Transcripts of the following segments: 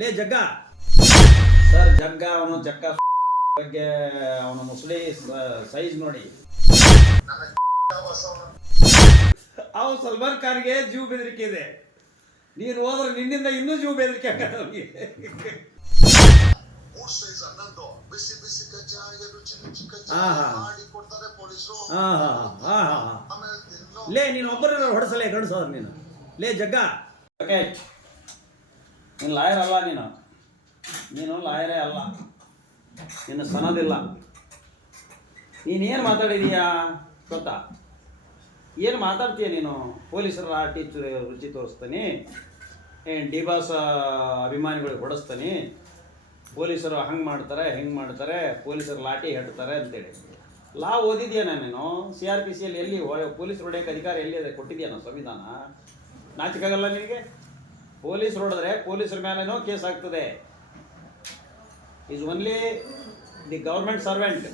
ಲೇ ಜಗ್ಗ ಸರ್ ಜಗ್ಗ ಅವನು ಜಗ್ಗ ಬಗ್ಗೆ ಅವನ ಮುಸ್ಲಿ ಸೈಜ್ ನೋಡಿ ಅವನು ಸಲ್ಮಾನ್ ಖಾನ್ಗೆ ಜೀವ ಬೆದರಿಕೆ ಇದೆ. ನೀನು ಹೋದ್ರೆ ನಿನ್ನಿಂದ ಇನ್ನೂ ಜೀವ ಬೆದರಿಕೆ ಆಗತ್ತೆ ಅವನಿಗೆ. ಲೇ ನೀನು ಒಬ್ಬರನ್ನ ಹೊಡೆಸಲೇ ಗಂಡಸೋದ್ರ ನೀನು. ಲೇ ಜಗ್ಗ ಓಕೆ ನೀನು ಲಾಯರ್ ಅಲ್ಲ, ನೀನು ಲಾಯರೇ ಅಲ್ಲ, ನಿನ್ನ ಸನದಿಲ್ಲ. ನೀನೇನು ಮಾತಾಡಿದೀಯಾ ಗೊತ್ತಾ? ಏನು ಮಾತಾಡ್ತೀಯ ನೀನು? ಪೊಲೀಸರ ಲಾಠಿ ರುಚಿ ತೋರಿಸ್ತಾನೆ, ಡಿ ಬಾಸ್ ಅಭಿಮಾನಿಗಳಿಗೆ ಹೊಡೆಸ್ತಾನೆ, ಪೊಲೀಸರು ಹಂಗೆ ಮಾಡ್ತಾರೆ ಹಿಂಗೆ ಮಾಡ್ತಾರೆ, ಪೊಲೀಸರು ಲಾಠಿ ಹೆಡ್ತಾರೆ ಅಂತೇಳಿ. ಲಾ ಓದಿದ್ಯಾನ ನೀನು? CRPC ಎಲ್ಲಿ ಪೊಲೀಸ್ ಹೊಡೆಯೋಕ್ಕೆ ಅಧಿಕಾರ ಎಲ್ಲಿದೆ ಕೊಟ್ಟಿದ್ಯಾನ ಸಂವಿಧಾನ? ನಾಚಿಕಾಗಲ್ಲ ನಿನಗೆ? ಪೊಲೀಸರು ಹೊಡೆದ್ರೆ ಪೊಲೀಸರ ಮೇಲೇನೋ ಕೇಸ್ ಆಗ್ತದೆ. Is only the government servant.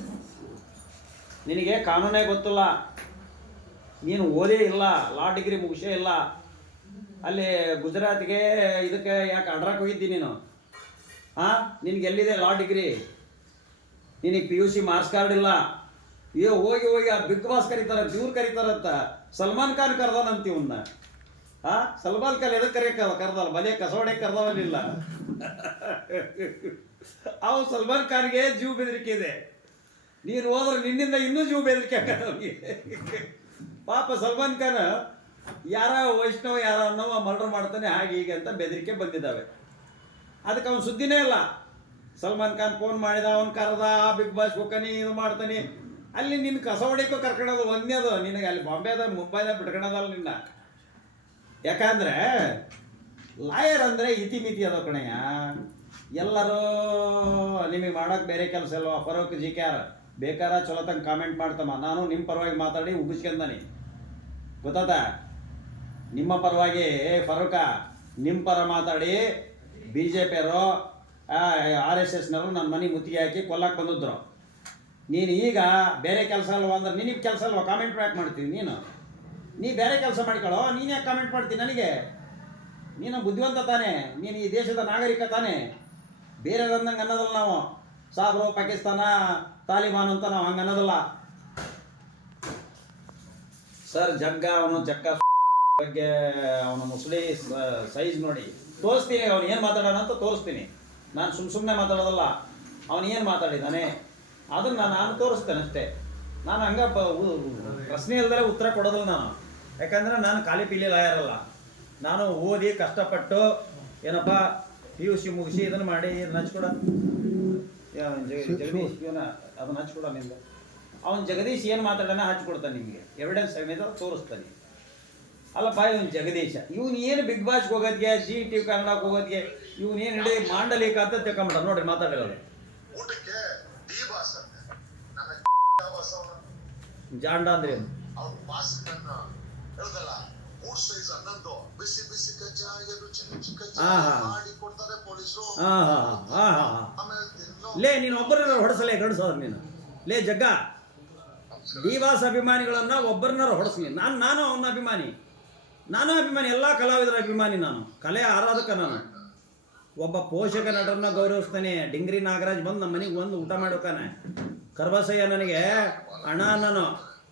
ನಿನಗೆ ಕಾನೂನೇ ಗೊತ್ತಿಲ್ಲ, ನೀನು ಓದೇ ಇಲ್ಲ, ಲಾ ಡಿಗ್ರಿ ಮುಗಿಸೇ ಇಲ್ಲ. ಅಲ್ಲಿ ಗುಜರಾತ್ಗೆ ಇದಕ್ಕೆ ಯಾಕೆ ಅಡ್ರಾಕ್ ಹೋಗಿದ್ದಿ ನೀನು? ನಿನಗೆ ಎಲ್ಲಿದೆ ಲಾ ಡಿಗ್ರಿ? ನಿನಗೆ PUC ಮಾರ್ಕ್ಸ್ ಕಾರ್ಡ್ ಇಲ್ಲ. ಹೋಗಿ ಆ ಬಿಗ್ ಬಾಸ್ ಕರೀತಾರಂತ, ಇವ್ರು ಕರೀತಾರಂತ, ಸಲ್ಮಾನ್ ಖಾನ್ ಕರ್ದಾನಂತ ಇವನ್ನ. ಸಲ್ಮಾನ್ ಖಾನ್ ಎದಕ್ಕೆ ಕರ್ದಲ್ಲ, ಬಲೆ ಕಸವಡೆ ಕರ್ದವನಿಲ್ಲ. ಅವು ಸಲ್ಮಾನ್ ಖಾನ್ಗೆ ಜೀವ ಬೆದರಿಕೆ ಇದೆ. ನೀನು ಹೋದ್ರೆ ನಿನ್ನಿಂದ ಇನ್ನೂ ಜೀವ ಬೆದರಿಕೆ ಆಗತ್ತೆ ಅವನಿಗೆ. ಪಾಪ ಸಲ್ಮಾನ್ ಖಾನ್ ಯಾರ ವೈಷ್ಣವ ಯಾರ ಅನ್ನೋ ಮರ್ಡರ್ ಮಾಡ್ತಾನೆ ಹಾಗೆ ಹೀಗೆ ಅಂತ ಬೆದರಿಕೆ ಬಂದಿದ್ದಾವೆ. ಅದಕ್ಕೆ ಅವನು ಸುದ್ದಿನೇ ಇಲ್ಲ. ಸಲ್ಮಾನ್ ಖಾನ್ ಫೋನ್ ಮಾಡಿದ, ಅವನು ಕರೆದ, ಬಿಗ್ ಬಾಸ್ ಹೋಗ್ತಾನೆ, ಇದು ಮಾಡ್ತಾನೆ. ಅಲ್ಲಿ ನಿನ್ನ ಕಸ ಹೊಡಿಕೋ ಕರ್ಕೊಳ್ಳೋದು ಒಂದೇದು ನಿನಗೆ. ಅಲ್ಲಿ ಬಾಂಬೆದ ಮುಂಬೈದಾಗ ಬಿಟ್ಕೊಳೋದಲ್ಲ ನಿನ್ನ. ಯಾಕಂದರೆ ಲಾಯರ್ ಅಂದರೆ ಇತಿಮಿತಿ ಅದ ಕಣಯ್ಯ. ಎಲ್ಲರೂ ನಿಮಗೆ ಮಾಡೋಕ್ಕೆ ಬೇರೆ ಕೆಲಸ ಇಲ್ವ? ಫರೋಕ್ GKR ಬೇಕಾರ ಚಲೋ ತಂಗೆ ಕಾಮೆಂಟ್ ಮಾಡ್ತಮ್ಮ. ನಾನು ನಿಮ್ಮ ಪರವಾಗಿ ಮಾತಾಡಿ ಉಗಿಸ್ಕೊಂಡಾನೆ, ಗೊತ್ತಾತ? ನಿಮ್ಮ ಪರವಾಗಿ ಫರೋಕ ನಿಮ್ಮ ಪರ ಮಾತಾಡಿ BJPಯವರು RSSನವರು ನನ್ನ ಮನೆ ಮುತ್ತಿಗೆ ಹಾಕಿ ಕೊಲ್ಲಕ್ಕೆ ಬಂದಿದ್ರು. ನೀನು ಈಗ ಬೇರೆ ಕೆಲಸ ಅಲ್ವ ಅಂದ್ರೆ ನಿನಗೆ ಕೆಲಸ ಅಲ್ವ ಕಾಮೆಂಟ್ ಬ್ಯಾಕ್ ಮಾಡ್ತೀನಿ ನೀ ಬೇರೆ ಕೆಲಸ ಮಾಡ್ಕೊಳ್ಳೋ. ನೀನು ಯಾಕೆ ಕಾಮೆಂಟ್ ಮಾಡ್ತೀನಿ ನನಗೆ? ನೀನು ಬುದ್ಧಿವಂತ ತಾನೆ, ನೀನು ಈ ದೇಶದ ನಾಗರಿಕ ತಾನೆ. ಬೇರೆ ಅಂದಂಗೆ ಅನ್ನೋದಲ್ಲ ನಾವು. ಸಾಬ್ರು ಪಾಕಿಸ್ತಾನ ತಾಲಿಬಾನ್ ಅಂತ ನಾವು ಹಂಗೆ ಅನ್ನೋದಲ್ಲ. ಸರ್ ಜಗ್ಗ ಅವನು ಜಗ್ಗ ಬಗ್ಗೆ ಅವನ ಮುಸ್ಲಿ ಸೈಜ್ ನೋಡಿ ತೋರಿಸ್ತೀನಿ. ಅವನು ಏನು ಮಾತಾಡೋಣ ಅಂತ ತೋರಿಸ್ತೀನಿ. ನಾನು ಸುಮ್ಮನೆ ಮಾತಾಡೋದಲ್ಲ. ಅವನು ಏನು ಮಾತಾಡಿದ್ದಾನೆ ಅದನ್ನು ನಾನು ತೋರಿಸ್ತೇನೆ ಅಷ್ಟೇ. ನಾನು ಹಂಗೆ ಪ್ರಶ್ನೆ ಇಲ್ದರೆ ಉತ್ತರ ಕೊಡೋದಿಲ್ಲ ನಾನು. ಯಾಕಂದರೆ ನಾನು ಖಾಲಿ ಪೀಲಿ ಲಾಯರ್ ಅಲ್ಲ. ನಾನು ಓದಿ ಕಷ್ಟಪಟ್ಟು ಏನಪ್ಪ PUC ಮುಗಿಸಿ ಇದನ್ನು ಮಾಡಿ ಇದನ್ನು ಹಚ್ಕೊಡ ಜಗದೀಶ್ ಅದನ್ನು ಹಚ್ಕೊಡ ನಿಂದ. ಅವನು ಜಗದೀಶ್ ಏನು ಮಾತಾಡೋಣ ಹಚ್ಕೊಡ್ತಾನೆ, ನಿಮಗೆ ಎವಿಡೆನ್ಸ್ ಸಮೇತ ತೋರಿಸ್ತಾನೆ. ಅಲ್ಲಪ್ಪ ಇವನು ಜಗದೀಶ, ಇವನು ಏನು ಬಿಗ್ ಬಾಸ್ಗೆ ಹೋಗೋದ್ಗೆ, ZTV ಕನ್ನಡಕ್ಕೆ ಹೋಗೋದ್ಗೆ, ಇವನು ಏನು ಹಿಡಿ ಮಾಂಡಲಿಕ ಅಂತ ತಿಳ್ಕೊಂಬಿಟ್ಟ. ನೋಡ್ರಿ ಮಾತಾಡಿರೋದು ಜಾಂಡ ಅಂದ್ರೆ ಏನು? ಲೇ ನೀನು ಒಬ್ಬರನ್ನ ಹೊಡೆಸಲೇ ಗಂಡಸೋದ್ರ ನೀನು. ಲೇ ಜಗ್ಗ ಡಿ ಬಾಸ್ ಅಭಿಮಾನಿಗಳನ್ನ ಒಬ್ಬರನ್ನ ಹೊಡೆಸ್ಲಿ. ನಾನು ಅವನ ಅಭಿಮಾನಿ, ಎಲ್ಲ ಕಲಾವಿದರ ಅಭಿಮಾನಿ. ನಾನು ಕಲೆಯ ಆರಾಧಕ. ನಾನು ಒಬ್ಬ ಪೋಷಕ ನಟರನ್ನ ಗೌರವಿಸ್ತಾನೆ. ಡಿಂಗ್ರಿ ನಾಗರಾಜ್ ಬಂದು ನಮ್ಮ ಮನೆಗೆ ಬಂದು ಊಟ ಮಾಡೋಕಾನೆ. ಕರ್ಬಸಯ್ಯ ನನಗೆ ಅಣ್ಣ ನಾನು